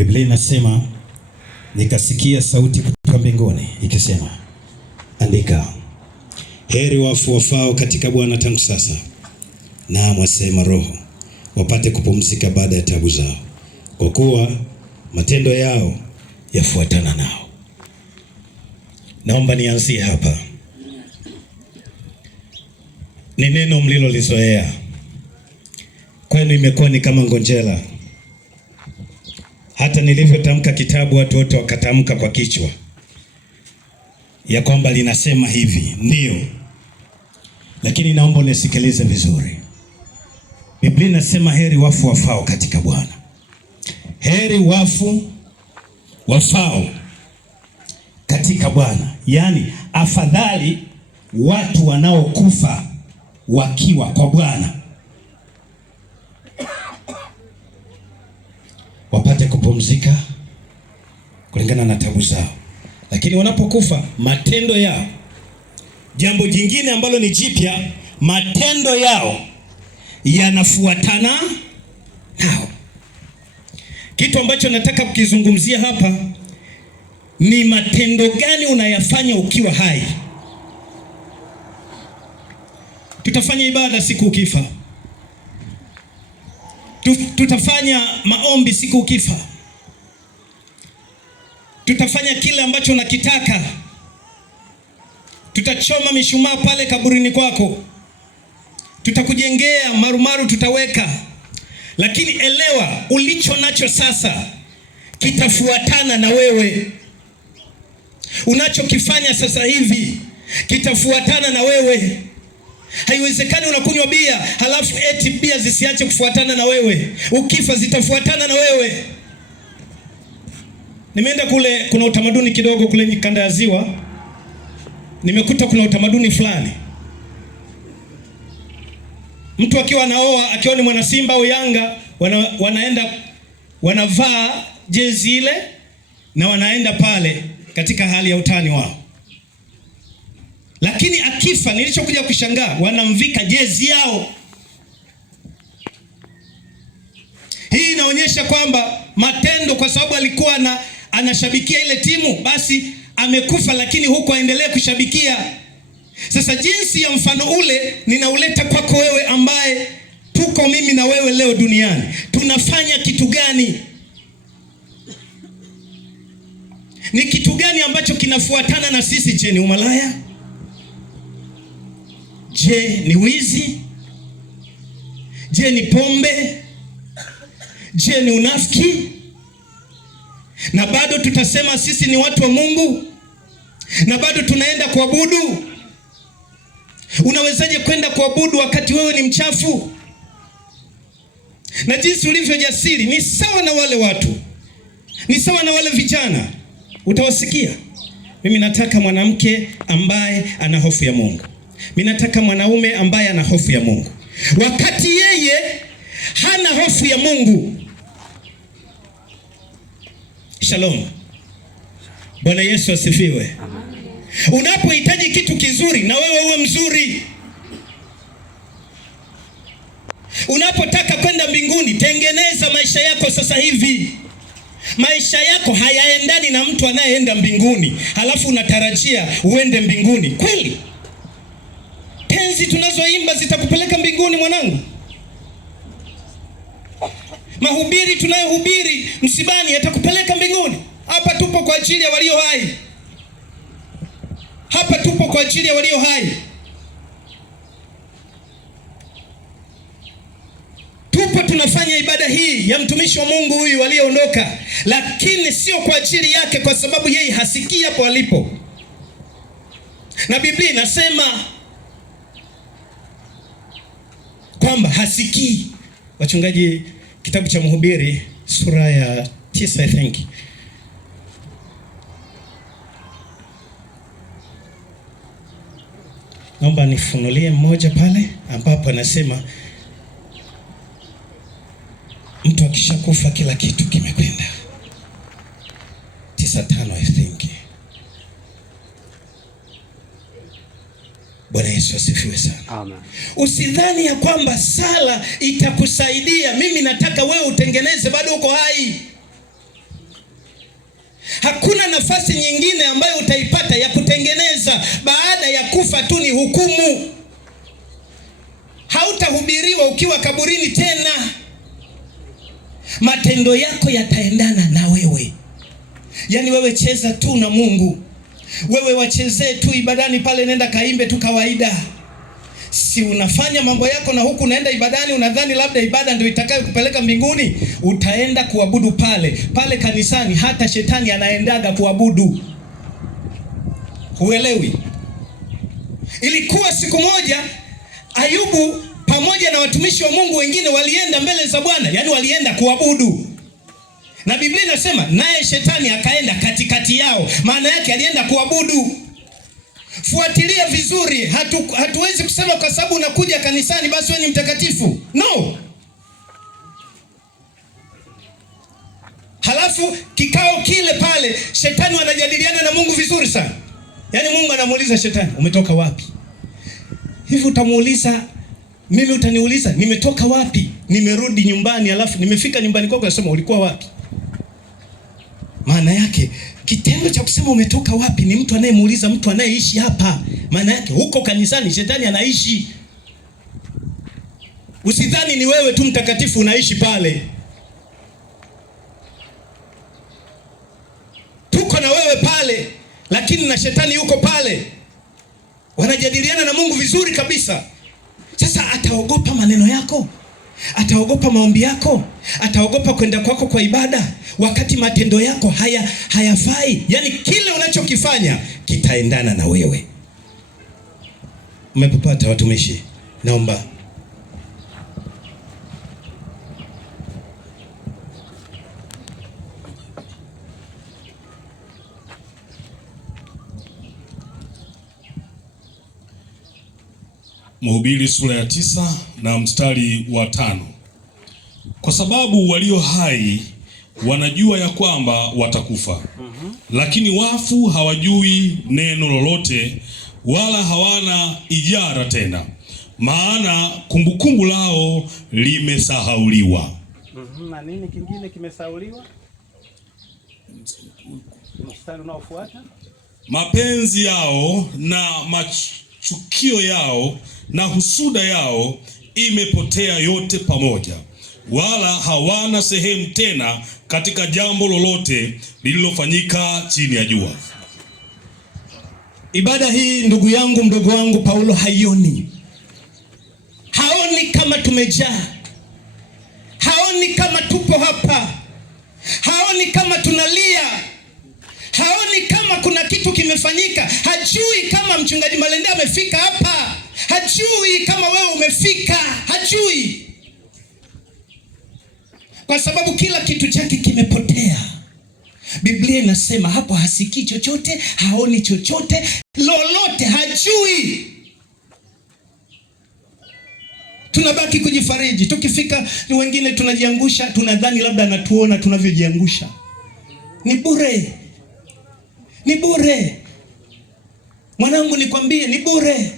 Biblia inasema nikasikia sauti kutoka mbinguni ikisema, andika, heri wafu wafao katika Bwana tangu sasa, naam wasema Roho, wapate kupumzika baada ya taabu zao, kwa kuwa matendo yao yafuatana nao. Naomba nianzie hapa. Ni neno mlilolizoea, kwenu imekuwa ni kama ngonjera. Hata nilivyotamka kitabu watu wote wakatamka kwa kichwa ya kwamba linasema hivi, ndio. Lakini naomba unisikilize vizuri. Biblia inasema heri wafu wafao katika Bwana. Heri wafu wafao katika Bwana. Yaani afadhali watu wanaokufa wakiwa kwa Bwana, wapate kupumzika kulingana na taabu zao. Lakini wanapokufa matendo yao, jambo jingine ambalo ni jipya, matendo yao yanafuatana nao. Kitu ambacho nataka kukizungumzia hapa ni matendo gani unayafanya ukiwa hai. Tutafanya ibada siku ukifa. Tutafanya maombi siku ukifa. Tutafanya kile ambacho unakitaka. Tutachoma mishumaa pale kaburini kwako. Tutakujengea marumaru tutaweka. Lakini elewa, ulicho nacho sasa kitafuatana na wewe. Unachokifanya sasa hivi kitafuatana na wewe. Haiwezekani unakunywa bia halafu eti bia zisiache kufuatana na wewe. Ukifa zitafuatana na wewe. Nimeenda kule, kuna utamaduni kidogo kule kanda ya Ziwa. Nimekuta kuna utamaduni fulani. Mtu akiwa anaoa, akiwa ni mwana Simba au Yanga, wanaenda wanavaa jezi ile na wanaenda pale katika hali ya utani wao. Lakini akifa, nilichokuja kushangaa, wanamvika jezi yao. Hii inaonyesha kwamba matendo, kwa sababu alikuwa anashabikia ile timu, basi amekufa, lakini huko aendelee kushabikia. Sasa jinsi ya mfano ule ninauleta kwako wewe ambaye tuko mimi na wewe leo duniani. Tunafanya kitu gani? Ni kitu gani ambacho kinafuatana na sisi? Je, ni umalaya? Je, ni wizi? Je, ni pombe? Je, ni unafiki? Na bado tutasema sisi ni watu wa Mungu? Na bado tunaenda kuabudu? Unawezaje kwenda kuabudu wakati wewe ni mchafu? Na jinsi ulivyo jasiri ni sawa na wale watu, ni sawa na wale vijana. Utawasikia, mimi nataka mwanamke ambaye ana hofu ya Mungu. Mimi nataka mwanaume ambaye ana hofu ya Mungu. Wakati yeye hana hofu ya Mungu. Shalom. Bwana Yesu asifiwe. Unapohitaji kitu kizuri, na wewe uwe mzuri. Unapotaka kwenda mbinguni, tengeneza maisha yako sasa hivi. Maisha yako hayaendani na mtu anayeenda mbinguni, halafu unatarajia uende mbinguni. Kweli? Tenzi tunazoimba zitakupeleka mbinguni mwanangu? Mahubiri tunayohubiri msibani yatakupeleka mbinguni? Hapa tupo kwa ajili ya walio hai. Hapa tupo kwa ajili ya walio hai. Tupo tunafanya ibada hii ya mtumishi wa Mungu huyu aliyeondoka, lakini sio kwa ajili yake, kwa sababu yeye hasikii hapo alipo. Na Biblia inasema kwamba hasikii. Wachungaji, kitabu cha Mhubiri sura ya 9 I think. Naomba nifunulie mmoja pale ambapo anasema mtu akishakufa kila kitu kimekwenda. 9:5 I think. Bwana Yesu asifiwe sana. Amen. Usidhani ya kwamba sala itakusaidia. Mimi nataka wewe utengeneze bado uko hai. nafasi nyingine ambayo utaipata ya kutengeneza. Baada ya kufa tu ni hukumu. Hautahubiriwa ukiwa kaburini tena. Matendo yako yataendana na wewe. Yaani wewe cheza tu na Mungu. Wewe wachezee tu ibadani pale, nenda kaimbe tu kawaida. Si unafanya mambo yako na huku unaenda ibadani, unadhani labda ibada ndio itakayo kupeleka mbinguni? Utaenda kuabudu pale kanisani, hata shetani anaendaga kuabudu. Huelewi? Ilikuwa siku moja Ayubu pamoja na watumishi wa Mungu wengine walienda mbele za Bwana, yaani walienda kuabudu. Na Biblia inasema naye shetani akaenda katikati yao. Maana yake alienda kuabudu. Fuatilia vizuri. Hatuwezi kusema kwa sababu unakuja kanisani basi wewe ni mtakatifu. No. Halafu kikao kile pale shetani wanajadiliana na Mungu vizuri sana. Yaani Mungu anamuuliza shetani, umetoka wapi? Hivi utamuuliza mimi, utaniuliza nimetoka wapi? Nimerudi nyumbani, alafu nimefika nyumbani kwako nasema ulikuwa wapi? Maana yake kitendo cha kusema umetoka wapi ni mtu anayemuuliza mtu anayeishi hapa. Maana yake huko kanisani shetani anaishi. Usidhani ni wewe tu mtakatifu unaishi pale. Tuko na wewe pale, lakini na shetani yuko pale. Wanajadiliana na Mungu vizuri kabisa. Sasa ataogopa maneno yako? Ataogopa maombi yako? Ataogopa kwenda kwako kwa ibada wakati matendo yako hayafai? Yaani kile unachokifanya kitaendana na wewe. Mmepata watumishi? Naomba Mhubiri sura ya 9 na mstari wa 5. Kwa sababu walio hai wanajua ya kwamba watakufa. Lakini wafu hawajui neno lolote, wala hawana ijara tena, maana kumbukumbu lao limesahauliwa. Na nini kingine kimesahauliwa? Mstari unaofuata. Mapenzi yao na machukio yao na husuda yao imepotea yote pamoja, wala hawana sehemu tena katika jambo lolote lililofanyika chini ya jua. Ibada hii ndugu yangu, mdogo wangu Paulo haoni kama tumejaa, haoni kama tupo hapa, haoni kama tunalia, haoni kama kuna kitu kimefanyika. Hajui kama mchungaji Malende amefika hapa, hajui kama wewe umefika, hajui, kwa sababu kila kitu chake kimepotea. Biblia inasema hapo hasikii chochote, haoni chochote, lolote hajui. Tunabaki kujifariji. Tukifika wengine tunajiangusha, tunadhani labda anatuona tunavyojiangusha. Ni bure. Ni bure. Mwanangu, nikwambie ni bure.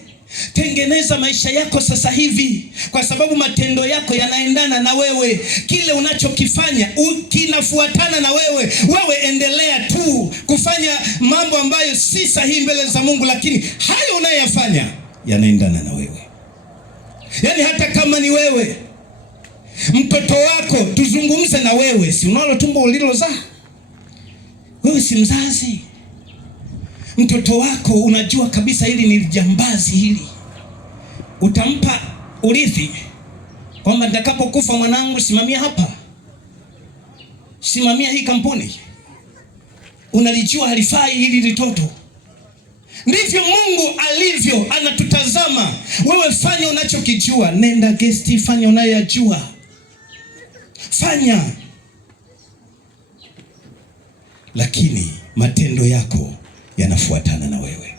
Tengeneza maisha yako sasa hivi, kwa sababu matendo yako yanaendana na wewe. Kile unachokifanya kinafuatana na wewe. Wewe endelea tu kufanya mambo ambayo si sahihi mbele za Mungu, lakini hayo unayoyafanya yanaendana na wewe. Yaani hata kama ni wewe, mtoto wako, tuzungumze na wewe, si unalo tumbo ulilozaa? Wewe si mzazi. Mtoto wako unajua kabisa hili ni jambazi hili. Utampa urithi kwamba nitakapokufa mwanangu, simamia hapa, simamia hii kampuni. Unalijua halifai hili litoto. Ndivyo Mungu alivyo, anatutazama. Wewe fanya unachokijua, nenda gesti, fanya unayojua, fanya, lakini matendo yako yanafuatana na wewe.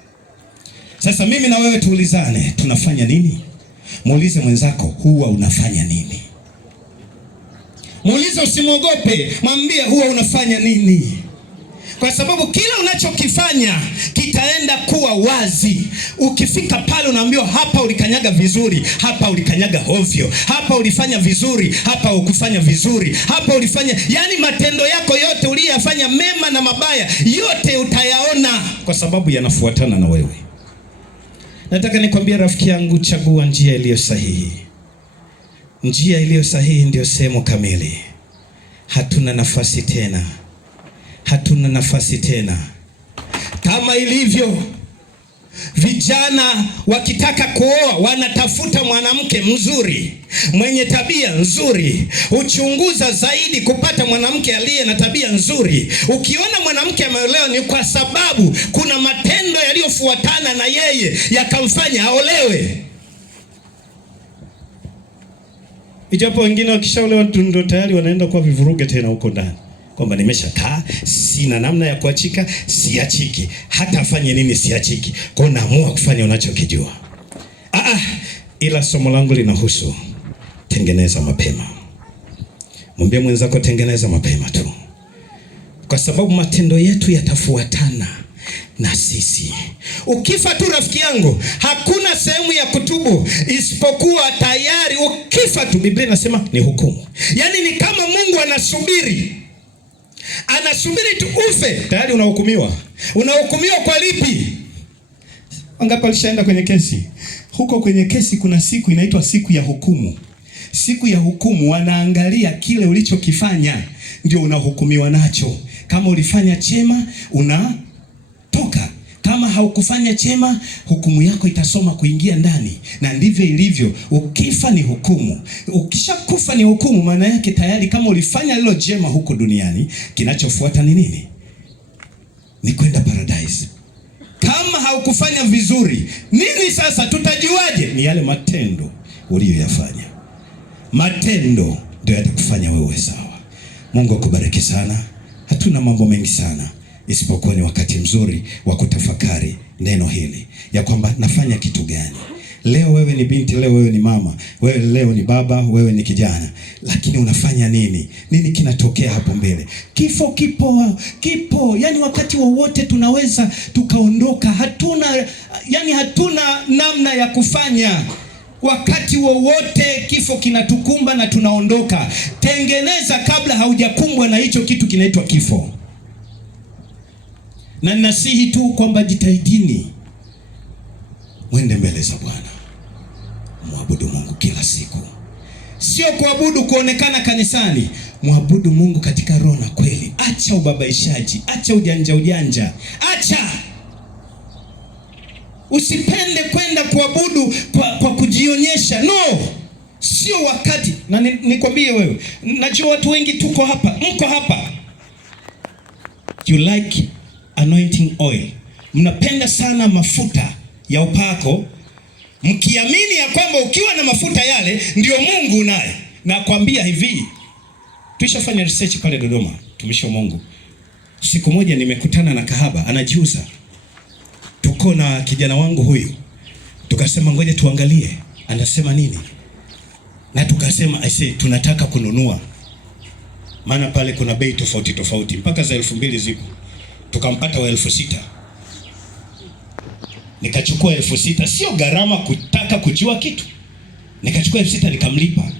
Sasa mimi na wewe tuulizane, tunafanya nini? Muulize mwenzako, huwa unafanya nini? Muulize, usimwogope, mwambie huwa unafanya nini? Kwa sababu kila unachokifanya kitaenda kuwa wazi. Ukifika pale unaambiwa hapa ulikanyaga vizuri, hapa ulikanyaga hovyo, hapa ulifanya vizuri, hapa ukufanya vizuri, hapa ulifanya, yani matendo yako yote yafanya mema na mabaya, yote utayaona kwa sababu yanafuatana na wewe. Nataka nikwambie rafiki yangu, chagua njia iliyo sahihi. Njia iliyo sahihi ndio sehemu kamili. Hatuna nafasi tena. Hatuna nafasi tena. Kama ilivyo vijana wakitaka kuoa, wanatafuta mwanamke mzuri, mwenye tabia nzuri. Uchunguza zaidi kupata mwanamke aliye na tabia nzuri. Ukiona mwanamke ameolewa, ni kwa sababu kuna matendo yaliyofuatana na yeye yakamfanya aolewe. Ijapo wengine wakishaolewa ndio tayari wanaenda kwa vivuruge tena huko ndani, kwamba nimeshakaa, sina namna ya kuachika, siachiki, hata afanye nini siachiki, kwa naamua kufanya unachokijua. Ila somo langu linahusu tengeneza mapema. Mwambie mwenzako tengeneza mapema tu, kwa sababu matendo yetu yatafuatana na sisi. Ukifa tu rafiki yangu, hakuna sehemu ya kutubu isipokuwa tayari ukifa tu, Biblia inasema ni hukumu. Yaani ni kama Mungu anasubiri tu ufe, tayari unahukumiwa. Unahukumiwa kwa lipi? Wangapi alishaenda kwenye kesi? Huko kwenye kesi kuna siku inaitwa siku ya hukumu. Siku ya hukumu wanaangalia kile ulichokifanya, ndio unahukumiwa nacho. Kama ulifanya chema unatoka, kama haukufanya chema hukumu yako itasoma kuingia ndani. Na ndivyo ilivyo, ukifa ni hukumu. Ukishakufa ni hukumu, maana yake tayari kama ulifanya lilo jema huko duniani, kinachofuata ni nini? Ni kwenda paradise. Kama haukufanya vizuri, nini sasa tutajuaje? Ni yale matendo uliyoyafanya. Matendo ndio yatakufanya wewe sawa. Mungu akubariki sana. Hatuna mambo mengi sana, isipokuwa ni wakati mzuri wa kutafakari neno hili, ya kwamba nafanya kitu gani? Leo wewe ni binti, leo wewe ni mama, wewe leo ni baba, wewe ni kijana, lakini unafanya nini? Nini kinatokea hapo mbele? Kifo kipo. Yani wakati wowote tunaweza tukaondoka. Hatuna namna ya kufanya. Wakati wowote kifo kinatukumba na tunaondoka. Tengeneza kabla haujakumbwa na hicho kitu kinaitwa kifo. Na nasihi tu kwamba jitahidini mwende mbele za Bwana, muabudu Mungu kila siku. Sio kuabudu kuonekana kanisani, muabudu Mungu katika roho na kweli. Acha ubabaishaji, acha ujanja, acha. Usipende kwenda kuabudu kwa kujionyesha. No, sio wakati. Na nikwambie wewe, najua watu wengi mko hapa. You like anointing oil. Mnapenda sana mafuta ya upako, mkiamini ya kwamba ukiwa na mafuta yale ndio Mungu unaye. Na kwambia hivi, tulishafanya research pale Dodoma, tumishi wa Mungu. Siku moja nimekutana na kahaba anajiuza. Tuko na kijana wangu huyu, tukasema ngoja tuangalie anasema nini, na tukasema tunataka kununua, maana pale kuna bei tofauti mpaka za 2000 ziko. Tukampata wa 6000. Nikachukua 6000, sio gharama kutaka kujua kitu. Nikachukua 6000 nikamlipa.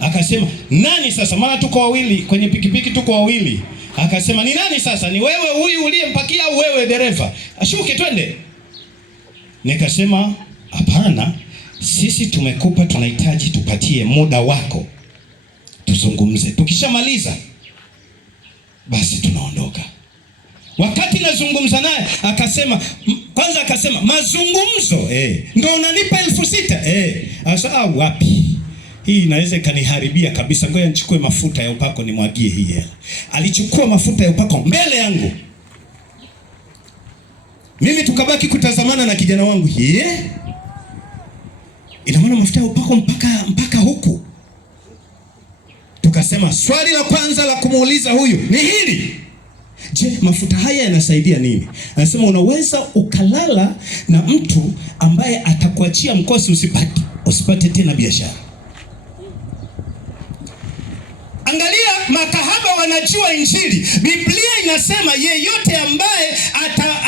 Akasema nani sasa, maana tuko wawili kwenye pikipiki, tuko wawili. Akasema ni nani sasa, ni wewe huyu uliyempakia au wewe dereva? Ashuke twende. Nikasema hapana, sisi tumekupa, tunahitaji tupatie muda wako tuzungumze. Tukishamaliza basi tunaondoka. Wakati nazungumza naye akasema mazungumzo ndio unanipa 6000? Asa wapi? Hii inaweza kaniharibia kabisa. Ngoja nichukue mafuta ya upako nimwagie hii hela. Alichukua mafuta ya upako mbele yangu. Mimi tukabaki kutazamana na kijana wangu. Ina maana mafuta ya upako mpaka huku. Tukasema swali la kwanza la kumuuliza huyu ni hili: je, mafuta haya yanasaidia nini? Anasema unaweza ukalala na mtu ambaye atakuachia mkosi, usipate tena biashara. Angalia, makahaba wanajua Injili. Biblia inasema yeyote ambaye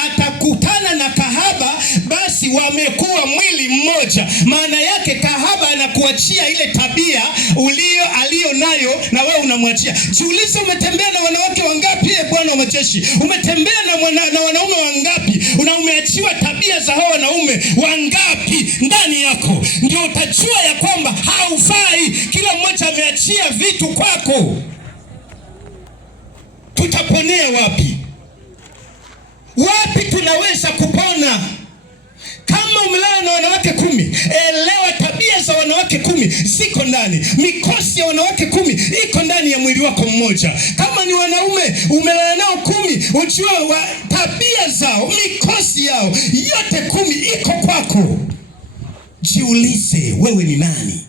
atakutana na kahaba basi wamekuwa mwili mmoja. Maana yake kahaba anakuachia ile tabia aliyo nayo na wewe unamwachia. Jiulize, umetembea na wanawake wangapi majeshi, umetembea na wanaume wangapi? Na umeachiwa tabia za hao wanaume wangapi ndani yako? Ndio utajua ya kwamba haufai. Kila mmoja ameachia vitu kwako. Tutaponea wapi? Wapi tunaweza kupona? Kama umelala na wanawake 10, elewa tabia za wanawake 10 ziko ndani. Mikosi ya wanawake 10 iko ndani ya mwili wako mmoja. Kama ni wanaume umelala nao 10, ujue tabia zao, mikosi yao yote 10 iko kwako. Jiulize wewe ni nani?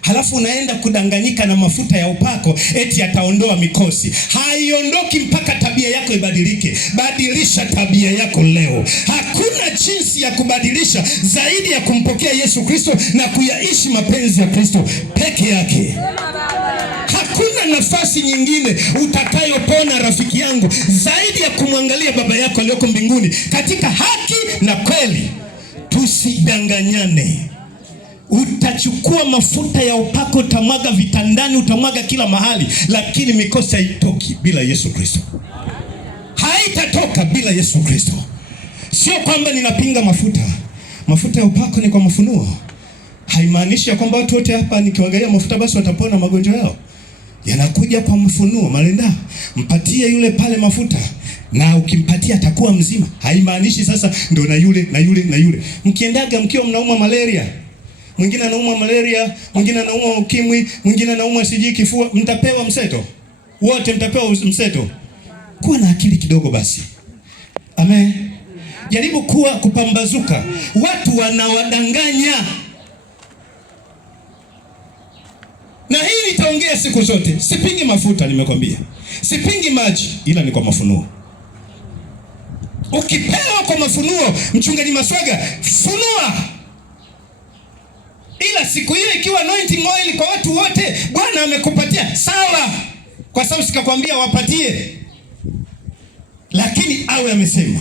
Halafu unaenda kudanganyika na mafuta ya upako eti ataondoa mikosi. Haiondoki mpaka tabia yako ibadilike. Badilisha tabia yako leo. Hakuna jinsi ya kubadilisha zaidi ya kumpokea Yesu Kristo na kuyaishi mapenzi ya Kristo peke yake. Hakuna nafasi nyingine utakayopona rafiki yangu zaidi ya kumwangalia Baba yako aliyoko mbinguni katika haki na kweli. Tusidanganyane. Utachukua mafuta ya upako, utamwaga vitandani, utamwaga kila mahali, lakini mikosi haitoki bila Yesu Kristo. Haitatoka bila Yesu Kristo. Sio kwamba ninapinga mafuta. Mafuta ya upako ni kwa mafunuo. Haimaanishi ya kwamba watu wote hapa nikiwagaia mafuta basi watapona magonjwa yao. Yanakuja kwa mafunuo. Malenda, mpatie yule pale mafuta, na ukimpatia atakuwa mzima. Haimaanishi sasa ndio na yule na yule na yule. Mkiendaga mkiwa mnauma malaria, mwingine anaumwa malaria, mwingine anaumwa ukimwi, mwingine anaumwa sijui kifua, mtapewa mseto. Wote mtapewa mseto. Kuwa na akili kidogo basi. Amen. Jaribu kupambazuka. Watu wanawadanganya. Na hii nitaongea siku zote. Sipingi mafuta, nimekwambia. Sipingi maji, ila ni kwa mafunuo. Ukipewa kwa mafunuo, mchungaji Maswaga, funua. Ila siku hiyo ikiwa anointing oil kwa watu wote, Bwana amekupatia, sawa. Kwa sababu sikakwambia wapatie. Lakini awe amesema.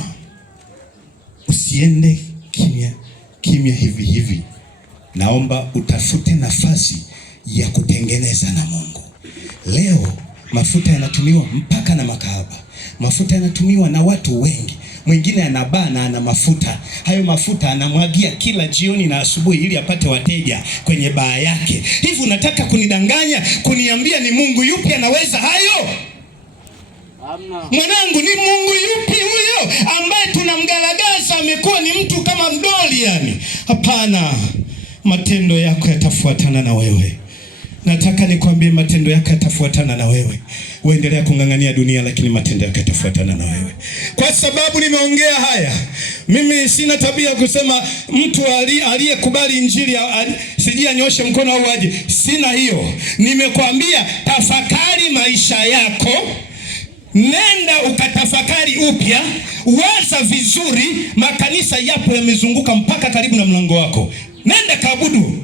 Usiende kimya hivi hivi. Naomba utafute nafasi ya kutengeneza na Mungu. Leo mafuta yanatumiwa mpaka na makahaba. Mafuta yanatumiwa na watu wengi. Mwingine anabana ana mafuta. Hayo mafuta anamwagia kila jioni na asubuhi ili apate wateja kwenye baa yake. Hivi unataka kunidanganya, kuniambia ni Mungu yupi anaweza hayo? Mwanangu, ni Mungu yupi huyo ambaye tunamgalagaza amekuwa ni mtu kama mdoli yani? Hapana. Matendo yako yatafuatana na wewe. Nataka nikwambie matendo yako yatafuatana na wewe. Uendelea kung'ang'ania dunia, lakini matendo yako yatafuatana na wewe. Kwa sababu nimeongea haya, mimi sina tabia kusema mtu aliyekubali injili sijui anyoshe mkono au aje. Sina hiyo. Nimekwambia tafakari maisha yako. Nenda ukatafakari upya, waza vizuri. Makanisa yapo yamezunguka mpaka karibu na mlango wako. Nenda kaabudu.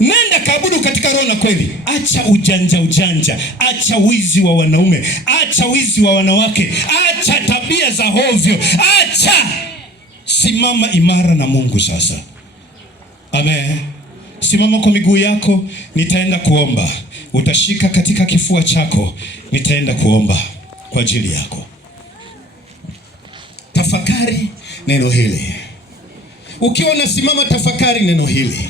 Nenda kaabudu katika roho na kweli. Acha ujanja. Acha wizi wa wanaume. Acha wizi wa wanawake. Acha tabia za hovyo. Acha. Simama imara na Mungu sasa. Amen. Simama kwa miguu yako. Nitaenda kuomba. Utashika katika kifua chako. Nitaenda kuomba kwa ajili yako. Tafakari neno hili. Ukiwa unasimama, tafakari neno hili.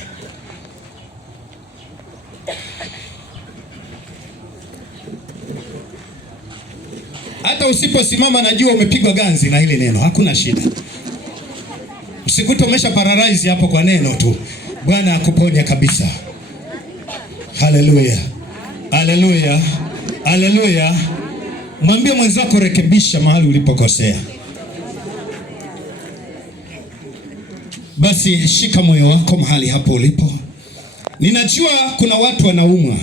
Hata usiposimama najua umepigwa ganzi na hili neno. Hakuna shida. Usikute umesha paralyze hapo kwa neno tu. Bwana akuponye kabisa. Haleluya. Haleluya. Haleluya. Mwambie mwenzako rekebisha mahali ulipokosea. Basi shika moyo wako mahali hapo ulipo. Ninajua kuna watu wanaumwa,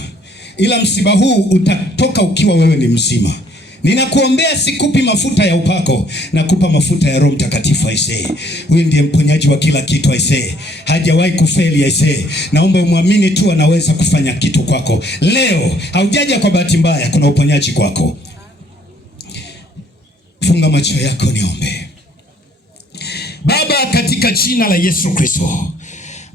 ila msiba huu utatoka ukiwa wewe ni mzima. Ninakuombea, sikupi mafuta ya upako, nakupa mafuta ya Roho Mtakatifu aisee. Huyu ndiye mponyaji wa kila kitu aisee. Hajawahi kufeli aisee. Naomba umwamini tu, anaweza kufanya kitu kwako. Leo haujaja kwa bahati mbaya, kuna uponyaji kwako. Funga macho yako niombe. Baba, katika jina la Yesu Kristo,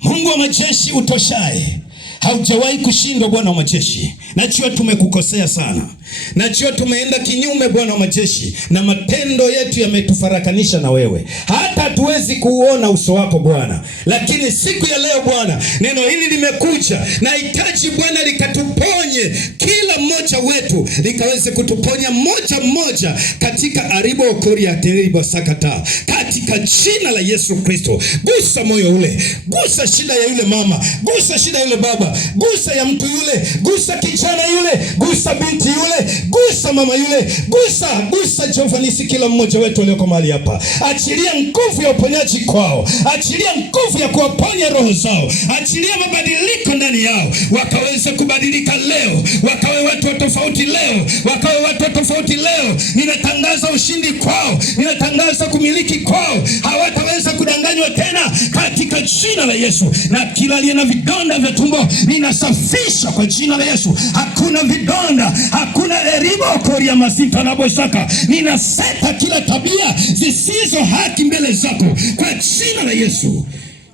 Mungu wa majeshi utoshaye, haujawahi kushindwa Bwana wa majeshi. Najua tumekukosea sana. Najua tumeenda kinyume Bwana wa majeshi, na matendo yetu yametufarakanisha na wewe, hata hatuwezi kuuona uso wako Bwana. Lakini siku ya leo Bwana, neno hili limekuja, na hitaji Bwana likatuponye kila mmoja wetu, likaweze kutuponya mmoja mmoja katika aribo koria teribo sakata, katika jina la Yesu Kristo. Gusa moyo ule, gusa shida ya yule mama, gusa shida ya yule baba, gusa ya mtu yule, gusa kijana yule, gusa binti yule, gusa mama yule, gusa Jehova nisi kila mmoja wetu walioko mahali hapa. Achilia nguvu ya uponyaji kwao, achilia nguvu ya kuwaponya roho zao, achilia mabadiliko ndani yao, wakaweze kubadilika leo, wakawe watu tofauti leo, wakawe watu tofauti leo. Ninatangaza ushindi kwao, ninatangaza kumiliki kwao, hawataweza kudanganywa tena katika jina la Yesu. Na kila aliye na vidonda vya tumbo ninasafisha kwa jina la Yesu. Hakuna vidonda, hakuna eribo koria masita na bosaka. Ninaseta kila tabia zisizo haki mbele zako kwa jina la Yesu.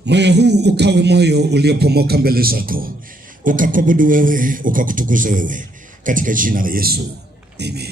Moyo huu ukawe moyo uliopomoka mbele zako, ukakuabudu wewe, ukakutukuza wewe katika jina la Yesu. Amen.